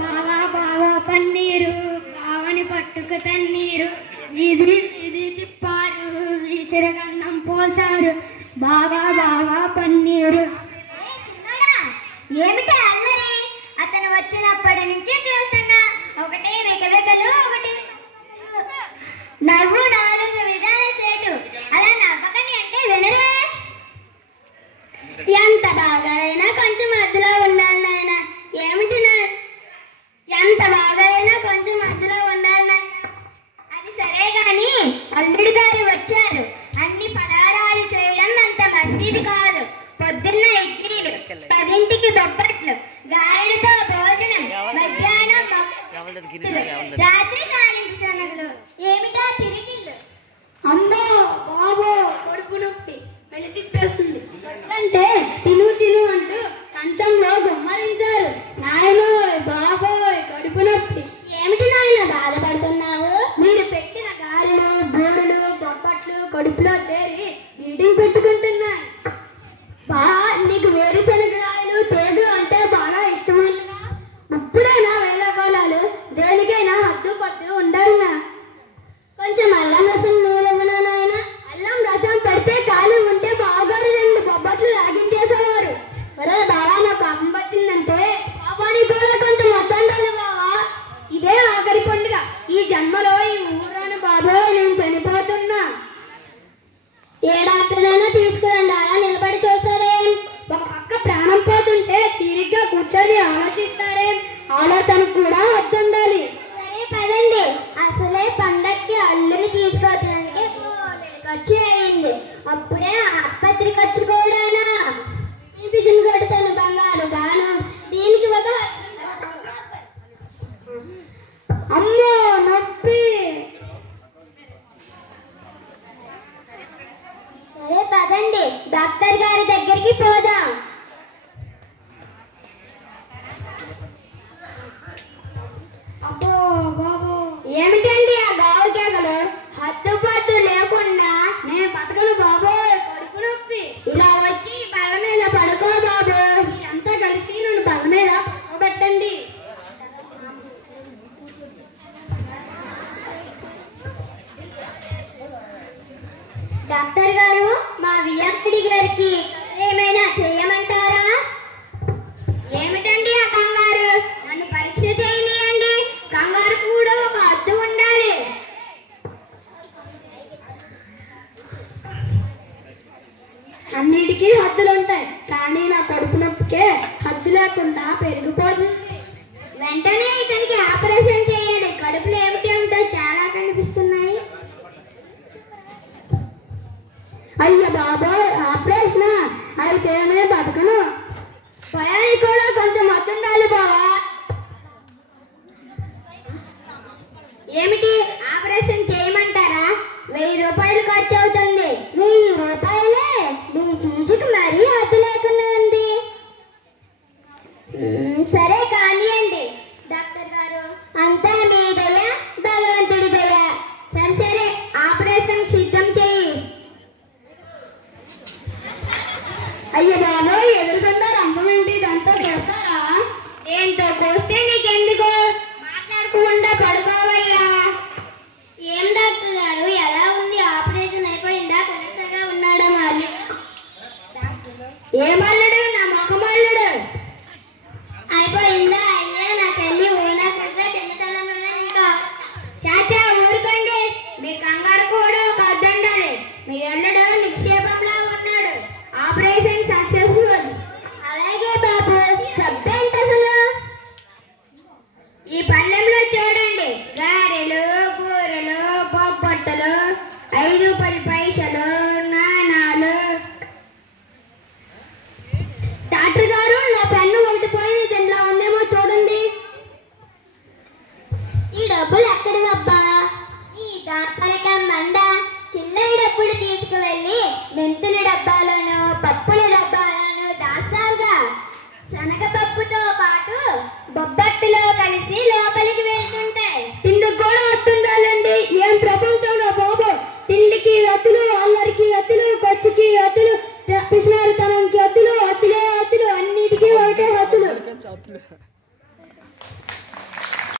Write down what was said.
బాగా బాగా పన్నీరు బావని పట్టుకు తన్నీరు ఇది ఇది తిప్పారు విసిరగన్నం పోసారు బాగా బాగా పన్నీరు. ఏమిటి అల్లరి? అతను వచ్చినప్పటి నుంచి చూస్తున్నా ఒకటే వెకవెకలు ఒకటి నవ్వు నాలుగు విధాల సేటు అలా నవ్వకని అంటే వినలే. ఎంత బాగా అయినా కొంచెం మధ్యలో ఉండాలి నాయన. ఏమిటి ఎంత బాగా అయినా కొంచెం మధ్యలో ఉండాలి నాయన. అది సరే గాని అల్లుడు గారు వచ్చారు. అన్ని పలారాలు చేయడం అంత మంచిది కాదు. పొద్దున్న ఇడ్లీలు, 10ంటికి బొబ్బట్లు, గారెలతో భోజనం, మధ్యాహ్నం రాత్రి తాలింపు శనగలు. ఏమిటా చిరికిళ్ళు? అమ్మో బాబో కడుపు నొప్పి మెల్లి తిప్పేస్తుంది. అంటే తిను తిను అంటూ కంచంలో గుమ్మరించారు. నాయనో బాబోయ్ కడుపు నొప్పి. ఏమిటి నాయన బాధపడుతున్నావు? మీరు పెట్టిన గారెలు బూరెలు బొబ్బట్లు కడుపులో చేరి మీటింగ్ పెట్టుకుంటున్నాయి. నీకు వేరుశనగకాయలు తేగు అంటే బాగా ఇష్టమైనగా. ఇప్పుడైనా వేళకోళాలు దేనికైనా హద్దు పద్దు ఉండాలినా. కొంచెం అల్లం రసం నూనె నాయన. అల్లం రసం పెడితే ఖాళీ ఉంటే బావగారు 2 బొబ్బట్లు లాగించేసేవారు. ఒరే బావా నాకు అమ్మ వచ్చిందంటే బాబాని కూడా కొంచెం వద్దండాలి బావా. ఇదే ఆఖరి పండుగ ఈ జన్మలో ఈ ఊరాను బాబో నేను చనిపోతున్నా. ఏ డాక్టర్నైనా తీసుకురండి. అలా నిలబడి చూస్తారేం? ఒక పక్క ప్రాణం పోతుంటే తీరిగ్గా కూర్చొని ఆలోచిస్తారేం? ఆలోచన కూడా వద్దుండాలి. సరే పదండి. అసలే పండక్కి అల్లుని తీసుకొచ్చడానికి ఖర్చు అయింది. అప్పుడే ఆసుపత్రి ఖర్చు కూడానా? ఈ పిసిని కడతాను బంగారు గాను. దీనికి ఒక అమ్మో నొప్పి. సరే పదండి డాక్టర్ గారి దగ్గరికి పోదాం. అబ్బో బాబో ఏమిటండి ఆ గావు కేకలు? హద్దుపద్దు లేకుండా నేను బతకను బాబోయ్ కడుపు నొప్పి. ఇలా వచ్చి బల మీద పడుకో బాబు. మీరంతా కలిసి నన్ను బల మీద పడుకోబెట్టండి. డాక్టర్ గారు మా విఎండి గారికి ఏమైనా చేయమంటారా? ఏమిటండి ఆ కంగారు? నన్ను పరీక్ష చేయనియండి. కంగారు కూడా ఒక హద్దు ఉండాలి. అన్నిటికీ హద్దులు ఉంటాయి కానీ నా కడుపు నొప్పికే హద్దు లేకుండా పెరిగిపోతుంది. వెంటనే ఇతనికి ఆపరేషన్ చేయాలి. కడుపులో ఏమిటి ఏమిటో చాలా కనిపిస్తున్నాయి. అయ్య బాబోయ్ ఆపరేషన్ అయితేనే బతకను. స్వయానికి కూడా కొంచెం వస్తుండాలి బావా. ఏమిటి ఆపరేషన్ చేయమంటారా? 1000 రూపాయలు ఖర్చు అవుతుంది. 1000 రూపాయలే? మీ ఫీజుకి మరీ హద్దు లేకుండా ఉంది. సరే కానివ్వండి డాక్టర్ గారు. అంతా మీ దయ, భగవంతుడి దయ. సరే సరే ఆపరేషన్ సిద్ధం చేయి. అయ్య బాబోయ్ ఎదురుకుండా రంగం ఏంటి? ఇదంతా చేస్తారా? ఏంటో కోస్తే